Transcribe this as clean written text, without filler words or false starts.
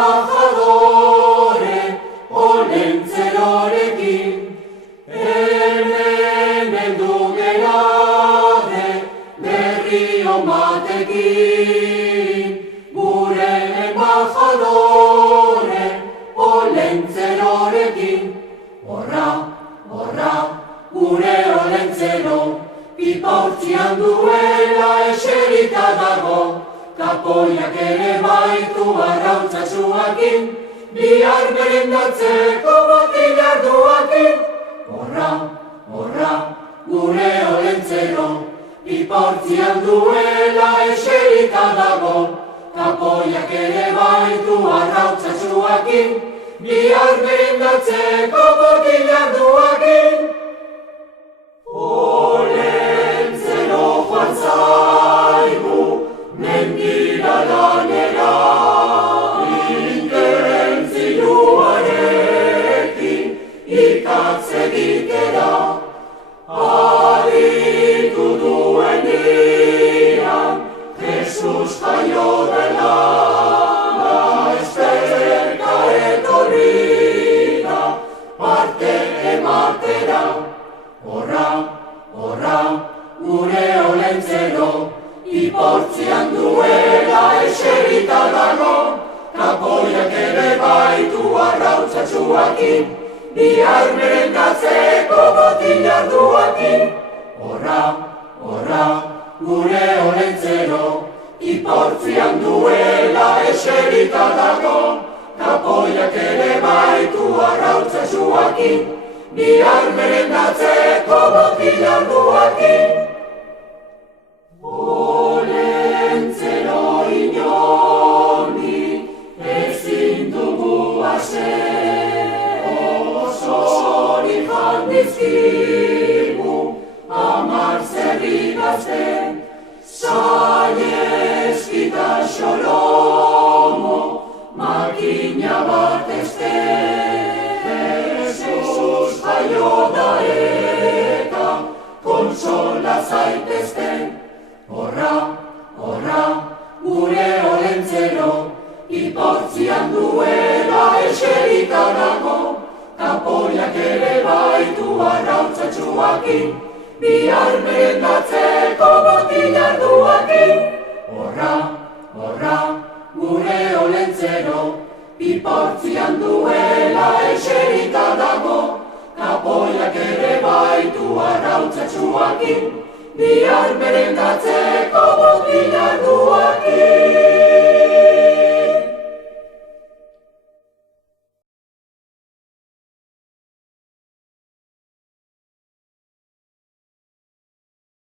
embajadore, olentzerorekin, hemen heldu gerade, berri on batekin. Gure embajadore, olentzerorekin, horra, horra, gure olentzero, pipa urtzian duela eserita dago, kapoiak ere baitu arrautzatsuakin, bihar merendatzeko botilarduakin. Horra, horra, gure olentzero, pipa urtzian duela eserita dago, kapoiak ere baitu arrautzatsuakin, bihar merendatzeko botilarduakin. Olentzero joan zaigu, mendira lanera, intentzioarekin ikatz egitera. Aritu duenean, Jesus jaio dela, lasterka etorri da, parte ematera. Horra, horra, gure olentzero, iportzian duela eserita dago, kapoiak ere baitu arrautzatsuakin, bihar merendatzeko botilarduakin. Horra, horra, gure olentzero, iportzian duela eserita dago, kapoiak ere baitu arrautzatsuakin, bihar merendatzeko botilarduakin. Olentzero inoni ezin dugu ase, osori jandizkigu 10 zerri gazte, Saiheskita xolomo makina bat este. Jesus jaio da eta konsola zaitezte. Horra, horra, gure olentzero, iportzian duela eserita dago, kapoiak ere baitu arrautzatsuakin, bihar merendatzeko botilarduakin. Horra, horra, gure olentzero, iportzian duela eserita dago, kapoiak ere baitu arrautzatsuakin, bihar merendatzeko botilarduakin.